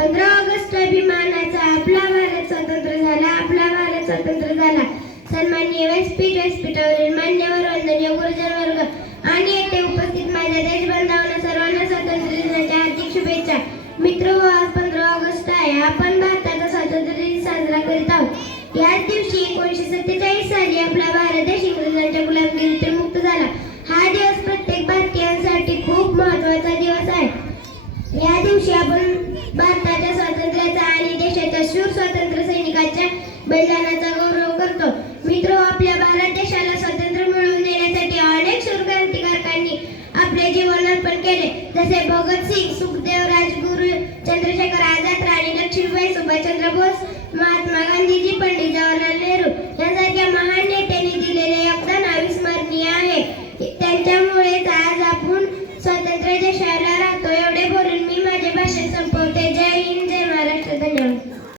पंधरा ऑगस्ट अभिमानाचा आपला भारत स्वतंत्र झाला आपला भारत स्वतंत्र झाला. सन्मान्य व्यासपीठ व्यासपीठावरील मान्यवर वंदनीय गुरुजन वर्ग आणि येथे उपस्थित माझ्या देशबांधवांना सर्वांना स्वातंत्र्य दिनाच्या हार्दिक शुभेच्छा. मित्र हो आज पंधरा ऑगस्ट आहे. आपण भारताचा स्वातंत्र्य दिन साजरा करीत आहोत. याच दिवशी एकोणीसशे सत्तेचाळीस साली आपला भारत देश इंग्रजांच्या गुलामगिरीतून मुक्त झाला. हा दिवस प्रत्येक भारतीयांसाठी खूप महत्त्वाचा दिवस आहे. या दिवशी आपण भारताच्या आपण स्वातंत्र्य सैनिकांच्या बलिदानाचा गौरव करतो. मित्र आपल्या भारत देशाला स्वातंत्र्य मिळवून देण्यासाठी अनेक शूर क्रांतिकारकांनी आपले जीवन अर्पण केले. जसे भगतसिंग सुखदेव राजगुरु चंद्रशेखर आझाद राणी लक्ष्मीबाई सुभाषचंद्र बोस महात्मा गांधीजी पंडित जवाहरलाल नेहरू यांसारख्या महान नेत्यांनी दिलेले योगदान अविस्मरणीय आहे. त्यांच्यामुळेच आज आपण स्वातंत्र्य देशाला राहतो. एवढे बोलून मी माझे भाषण संपवते. जय हिंद जय महाराष्ट्र. धन्यवाद.